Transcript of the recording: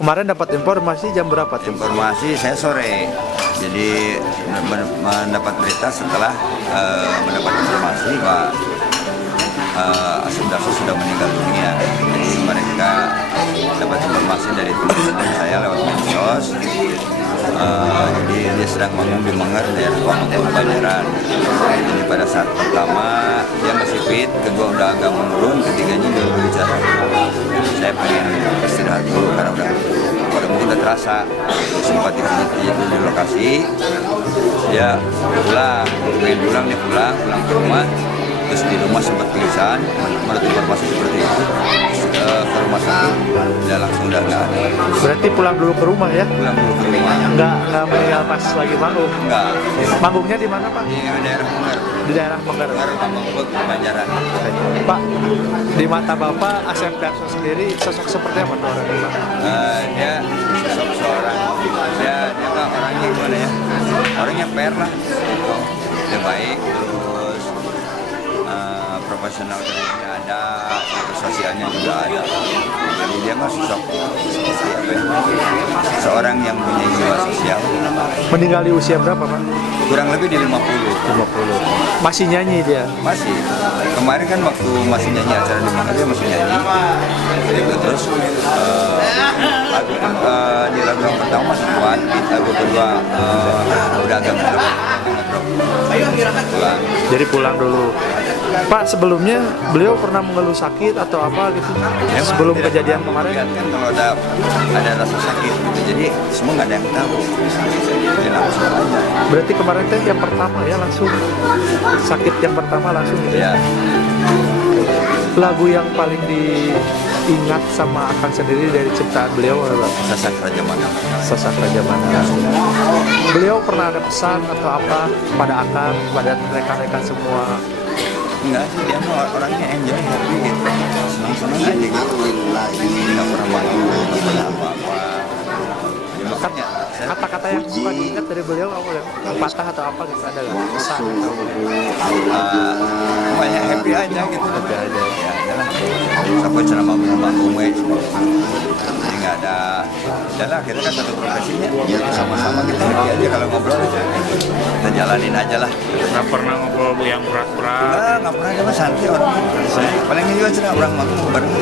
Kemarin dapat informasi jam berapa tuh? Informasi saya sore, jadi mendapat berita setelah mendapat informasi Pak Asep Darso sudah meninggal dunia. Jadi mereka dapat informasi dari teman saya lewat medsos. Jadi dia sedang manggung di Menger, daerah Pamengpeuk Banjaran. Jadi pada saat pertama dia masih fit, kedua udah agak menurun, ketiganya dia berbicara, saya pengen istirahat dulu karena mungkin udah terasa sempat itu di lokasi. Dia pulang ke rumah. Terus di rumah sempat pingsan, menurut informasi seperti itu. Ke rumah sakit, dia langsung udah nggak ada. Berarti pulang dulu ke rumah ya? Pulang dulu ke rumah. Nggak meninggal pas lagi manggung? Enggak. Manggungnya di mana Pak? Di daerah Menger. Di daerah Menger. Pamengpeuk Banjaran. Pak, di mata Bapak Asep Darso sendiri sosok seperti apa tuh orangnya Pak? Dia sosok seorang, dia kan orangnya gimana ya? Orangnya fair lah. Dia baik, terus profesional kerjanya ada, sosialnya juga ada. Jadi dia mah sosok seperti apa ya? Seorang yang punya jiwa sosial. Meninggal di usia berapa Pak? Kurang lebih di 50. 50. Masih nyanyi dia? Masih. Kemarin kan waktu masih nyanyi acara di mana dia masih nyanyi. Jadi terus di lagu yang pertama masih kuat, di lagu kedua udah agak ngedrop. Jadi pulang dulu. Pak, sebelumnya beliau pernah mengeluh sakit atau apa gitu? Memang sebelum tidak kejadian pernah kemarin? kan kalau ada rasa sakit gitu. Jadi semua nggak ada yang tahu. Dia langsung aja. Berarti kemarin teh yang pertama ya langsung sakit yang pertama langsung gitu ya? Ya, Lagu yang paling diingat sama Akang sendiri dari ciptaan beliau adalah Sasak Raja Mana. Sasak Raja Mana. Beliau pernah ada pesan atau apa pada Akang, pada rekan-rekan semua? Enggak sih, dia mah orangnya enjoy, happy gitu. Senang-senang aja gitu. Nggak pernah malu, nggak pernah apa-apa. Ya, makanya saya Kata-kata yang suka diingat dari beliau apa ya? Patah atau apa gitu ada nggak? Pesan atau banyak happy aja gitu. Happy aja. Ya, adalah. Sampai ceramah manggung jadi nggak ada. Adalah kita kan satu profesinya, ya sama-sama kita happy aja kalau ngobrol. Kita jalanin aja lah. Nggak pernah ngobrol yang berat-berat. Nggak pernah, dia mah santai orang. Palingnya juga cerita orang manggung bareng.